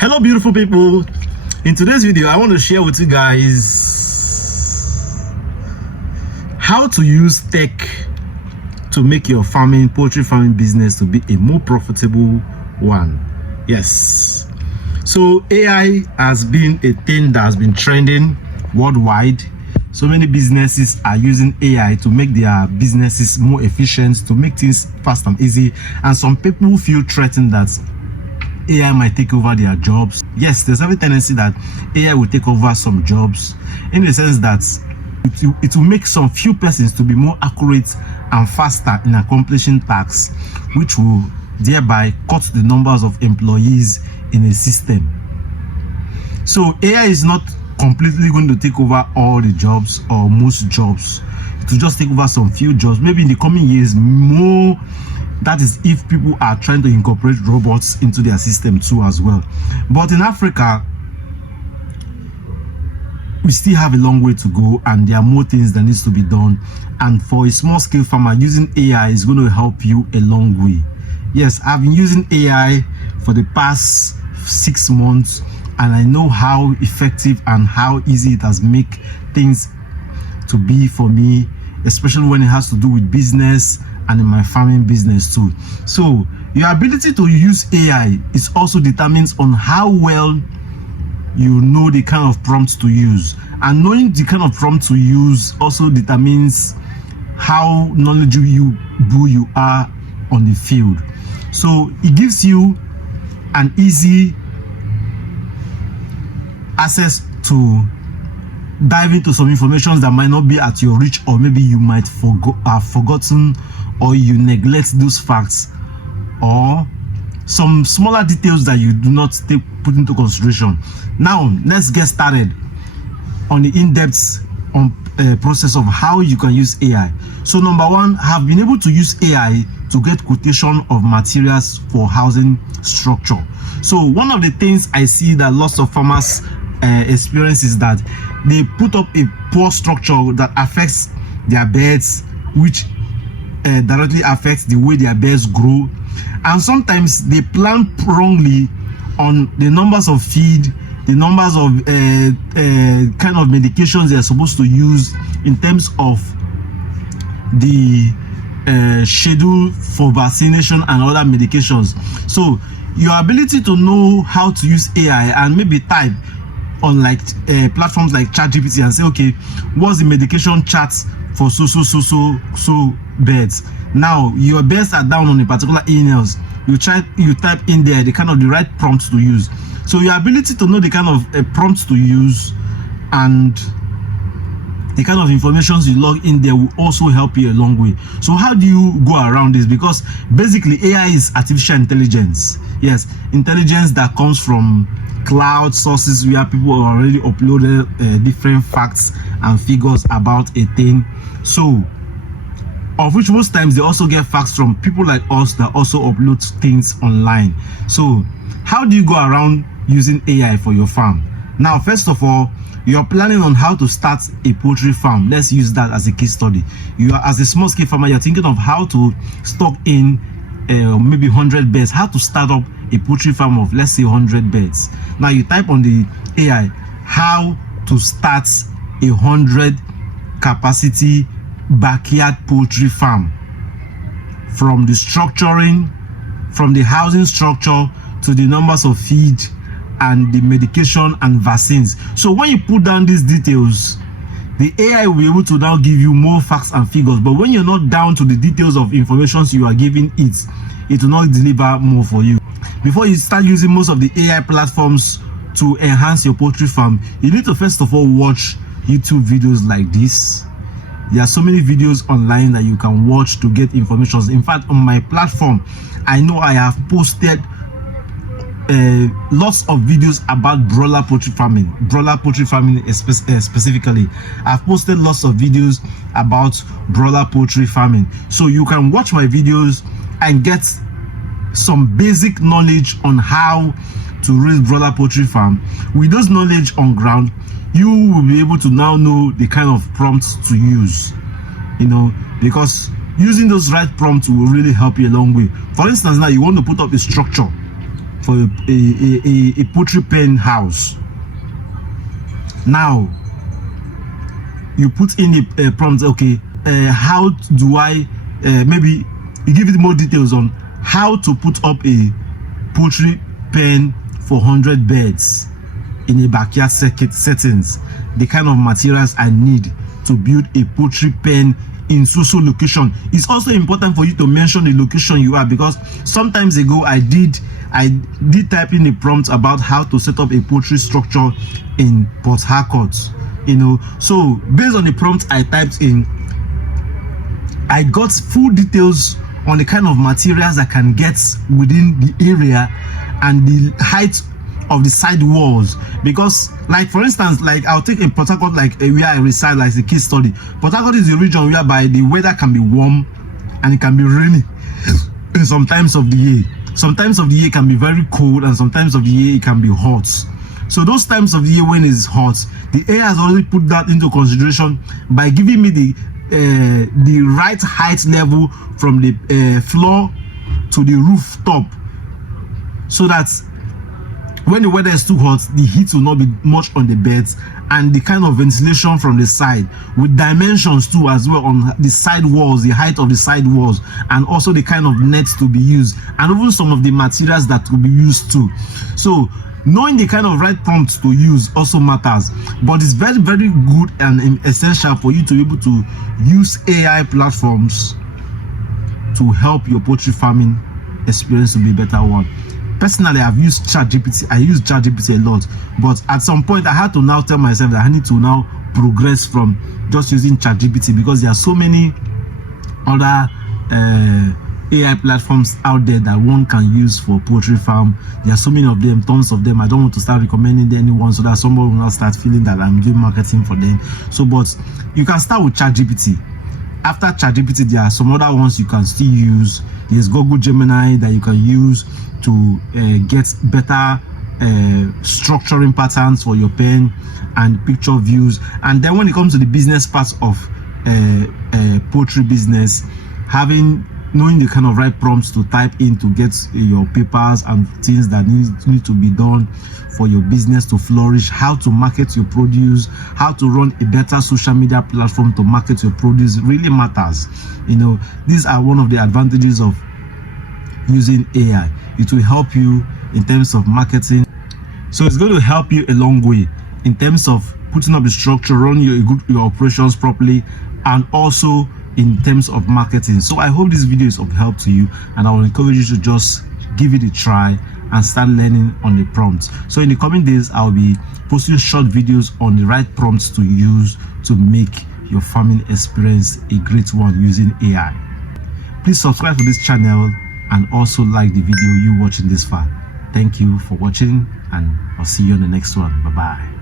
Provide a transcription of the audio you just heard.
Hello beautiful people. In today's video I want to share with you guys how to use tech to make your poultry farming business to be a more profitable one. Yes, so AI has been a thing that has been trending worldwide. So many businesses are using AI to make their businesses more efficient, to make things fast and easy, and some people feel threatened that AI might take over their jobs. Yes, there's every tendency that AI will take over some jobs, in the sense that it will make some few persons to be more accurate and faster in accomplishing tasks, which will thereby cut the numbers of employees in a system. So AI is not completely going to take over all the jobs or most jobs. It will just take over some few jobs, maybe in the coming years more. That is if people are trying to incorporate robots into their system too as well. But in Africa, we still have a long way to go, and there are more things that needs to be done. And for a small scale farmer, using AI is going to help you a long way. Yes, I've been using AI for the past 6 months, and I know how effective and how easy it has made things to be for me, especially when it has to do with business and in my farming business too. So your ability to use AI is also determines on how well you know the kind of prompts to use, and knowing the kind of prompt to use also determines how knowledgeable you are on the field. So it gives you an easy access to dive into some information that might not be at your reach, or maybe you might have forgotten, or you neglect those facts, or some smaller details that you do not put into consideration. Now let's get started on the in-depth process of how you can use AI. So number one, have been able to use AI to get quotation of materials for housing structure. So one of the things I see that lots of farmers experience is that they put up a poor structure that affects their beds, which directly affects the way their beds grow. And sometimes they plan wrongly on the numbers of feed, the numbers of kind of medications they are supposed to use in terms of the schedule for vaccination and other medications. So your ability to know how to use AI and maybe type on like platforms like ChatGPT and say, okay, what's the medication chart for so beds? Now your beds are down on a particular illness. You type in there the kind of the right prompts to use. So your ability to know the kind of prompts to use and the kind of information you log in there will also help you a long way. So how do you go around this? Because basically AI is artificial intelligence. Yes, intelligence that comes from cloud sources where people already uploaded different facts and figures about a thing. So of which most times they also get facts from people like us that also upload things online. So how do you go around using AI for your farm? Now, first of all, you're planning on how to start a poultry farm. Let's use that as a case study. You are, as a small scale farmer, you're thinking of how to stock in maybe 100 beds, how to start up a poultry farm of, let's say, 100 beds. Now you type on the AI how to start a 100 capacity backyard poultry farm, from the structuring, from the housing structure to the numbers of feed and the medication and vaccines. So when you put down these details, the AI will be able to now give you more facts and figures. But when you're not down to the details of information you are giving it will not deliver more for you. Before you start using most of the AI platforms to enhance your poultry farm, you need to first of all watch YouTube videos like this. There are so many videos online that you can watch to get information. In fact, on my platform, I know I have posted lots of videos about broiler poultry farming, specifically. I've posted lots of videos about broiler poultry farming, so you can watch my videos and get some basic knowledge on how to raise broiler poultry farm. With those knowledge on ground, you will be able to now know the kind of prompts to use, because using those right prompts will really help you a long way. For instance, now you want to put up a structure for a poultry pen house. Now you put in a prompt, okay, how do I maybe you give it more details on how to put up a poultry pen for 100 birds in a backyard settings, the kind of materials I need to build a poultry pen in so location. It's also important for you to mention the location you are, because sometimes ago I did type in a prompt about how to set up a poultry structure in Port Harcourt, you know. So based on the prompt I typed in, I got full details on the kind of materials I can get within the area and the height of the side walls. Because, like, for instance, like I'll take a Port Harcourt, like where I reside, like a case study. Port Harcourt is a region whereby the weather can be warm and it can be rainy in some times of the year. Sometimes of the year can be very cold, and sometimes of the year it can be hot. So those times of the year when it's hot, the air has already put that into consideration by giving me the right height level from the floor to the rooftop, so that when the weather is too hot, the heat will not be much on the beds, and the kind of ventilation from the side with dimensions too as well on the side walls, the height of the side walls, and also the kind of nets to be used, and even some of the materials that will be used too. So knowing the kind of right prompts to use also matters, but it's very good and essential for you to be able to use AI platforms to help your poultry farming experience to be a better one. Personally, I've used ChatGPT. I use ChatGPT a lot, but at some point I had to now tell myself that I need to now progress from just using ChatGPT, because there are so many other AI platforms out there that one can use for poultry farm. There are so many of them, tons of them. I don't want to start recommending anyone so that someone will not start feeling that I'm doing marketing for them. So, but you can start with ChatGPT. After ChatGPT, there are some other ones you can still use. There's Google Gemini that you can use to get better structuring patterns for your pen and picture views. And then when it comes to the business parts of poultry business, knowing the kind of right prompts to type in to get your papers and things that need to be done for your business to flourish, how to market your produce, how to run a better social media platform to market your produce really matters. You know, these are one of the advantages of using AI. It will help you in terms of marketing. So it's going to help you a long way in terms of putting up the structure, running your operations properly, and also in terms of marketing. So I hope this video is of help to you, and I will encourage you to just give it a try and start learning on the prompts. So in the coming days, I'll be posting short videos on the right prompts to use to make your farming experience a great one using AI. Please subscribe to this channel and also like the video you watching this far. Thank you for watching, and I'll see you on the next one. Bye bye.